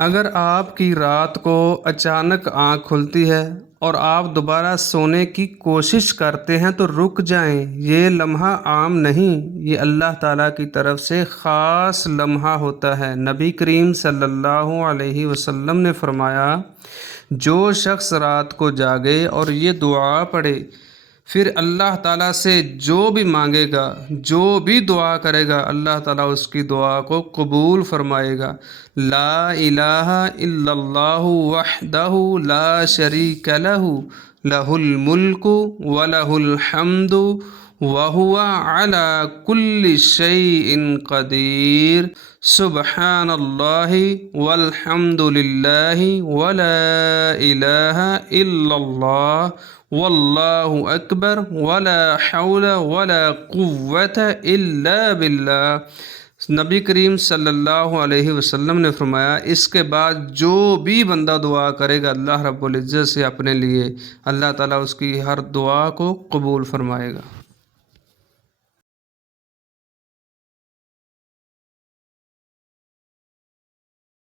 اگر آپ کی رات کو اچانک آنکھ کھلتی ہے اور آپ دوبارہ سونے کی کوشش کرتے ہیں تو رک جائیں، یہ لمحہ عام نہیں، یہ اللہ تعالیٰ کی طرف سے خاص لمحہ ہوتا ہے۔ نبی کریم صلی اللہ علیہ وسلم نے فرمایا، جو شخص رات کو جاگے اور یہ دعا پڑھے، پھر اللہ تعالیٰ سے جو بھی مانگے گا، جو بھی دعا کرے گا، اللہ تعالیٰ اس کی دعا کو قبول فرمائے گا۔ لا الہ الا اللہ وحدہ لا شریک لہ، لہ الملک ولہ الحمد وہو علی کل شیء قدیر، سبحان اللہ والحمد للہ ولا الہ الا اللہ واللہ اکبر ولا حول ولا قوت الا باللہ۔ نبی کریم صلی اللہ علیہ وسلم نے فرمایا، اس کے بعد جو بھی بندہ دعا کرے گا اللہ رب العزت سے اپنے لیے، اللہ تعالیٰ اس کی ہر دعا کو قبول فرمائے گا۔